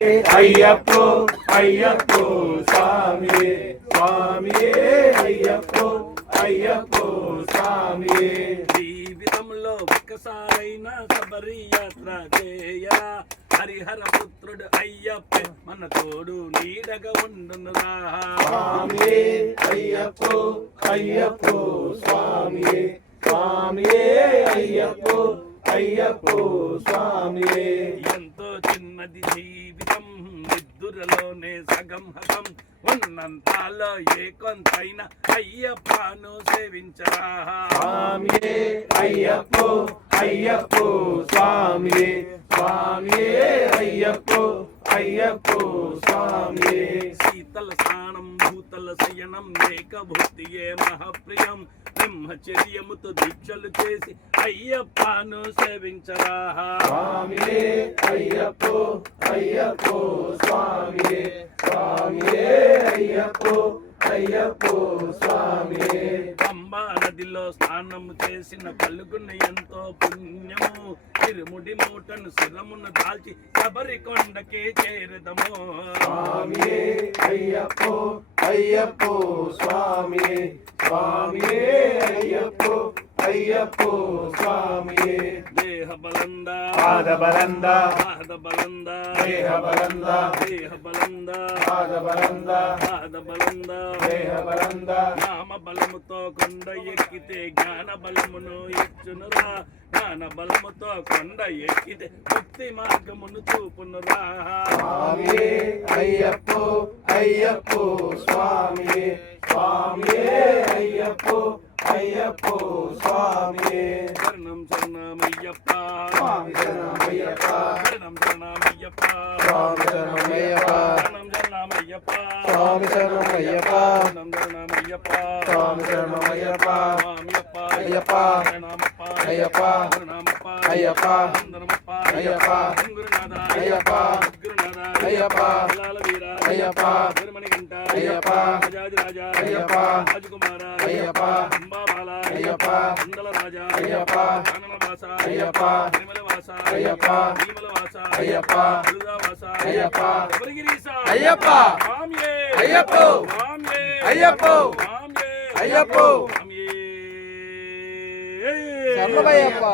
అయ్యప్పో అయ్యప్పో స్వామియే స్వామియే అయ్యప్పో అయ్యప్పో స్వామియే. జీవితంలో ఒక్కసారైన శబరి యాత్ర చేయరా, హరిహర పుత్రుడు అయ్యప్ప మన తోడు నీడగా ఉండునురా. స్వామియే అయ్యప్పో అయ్యప్పో స్వామియే స్వామియే అయ్యప్పో అయ్యప్పో స్వామియే. ఎంతో చిన్నది జీవితం, నిద్దురలోనే సగం హతం, ఉన్నంతలో ఏ కొంతైనా అయ్యప్పను సేవించరా. స్వామియే అయ్యప్పో అయ్యప్పో స్వామియే స్వామియే అయ్యప్పో అయ్యప్పో స్వామియే. శీతల స్నానం భూతల శయనం ఏకభుక్తియే మహాప్రియం, బ్రహ్మచర్యముతో దీక్షలు చేసి అయ్యప్పను సేవించరా. స్వామియే అయ్యప్పో అయ్యప్పో స్వామియే స్వామియే అయ్యప్పో అయ్యప్పో స్వామియే. పంబా నదిలో స్నానం చేసిన కలుగుని ఎంతో పుణ్యము, తిరుముడి మూటను శిరమున దాల్చి శబరి కొండకే చేరదము. స్వామియే అయ్యప్పో అయ్యప్పో స్వామియే స్వామియే అయ్యప్పో అయ్యప్పో స్వామియే. దేహ బలందా పాద బలందా పాద బలందా దేహ బలందా దేహ బలందా పాద బలందా పాద బలందా దేహ బలందా. నామ బలముతో కొండ ఎక్కితే జ్ఞాన బలమును ఇచ్చునురా, జ్ఞాన బలముతో కొండ ఎక్కితే ముక్తి మార్గమును చూపునురా. స్వామియే అయ్యప్పో అయ్యప్పో స్వామియే స్వామియే అయ్యప్పో అయ్యప్పో స్వామియే. శరణం శరణమయ్యప్ప స్వామి శరణమయ్యప్ప శరణం శరణమయ్యప్ప స్వామి శరణమయ్యప్ప శరణం శరణమయ్యప్ప స్వామి శరణమయ్యప్ప శరణం శరణమయ్యప్ప స్వామి శరణమయ్యప్ప స్వామియప్ప అయ్యప్ప శరణమప్ప అయ్యప్ప శరణమప్ప అయ్యప్ప వందనమప్ప అయ్యప్ప గురునాథ అయ్యప్ప గురునాథ అయ్యప్ప జలాల వీర అయ్యప్ప గురుమణికంఠ అయ్యప్ప రాజాది రాజా అయ్యప్ప రాజకుమార అయ్యప్ప అంబాబాల అయ్యప్ప మండల రాజా అయ్యప్ప కాననవాస అయ్యప్ప తిరుమలవాస అయ్యప్ప భీమలవాస అయ్యప్ప గురుదావాస అయ్యప్ప శబరిగిరీశ అయ్యప్ప స్వామియే అయ్యప్పో స్వామియే అయ్యప్పో స్వామియే అయ్యప్పో స్వామియే శరణమయ్యప్ప.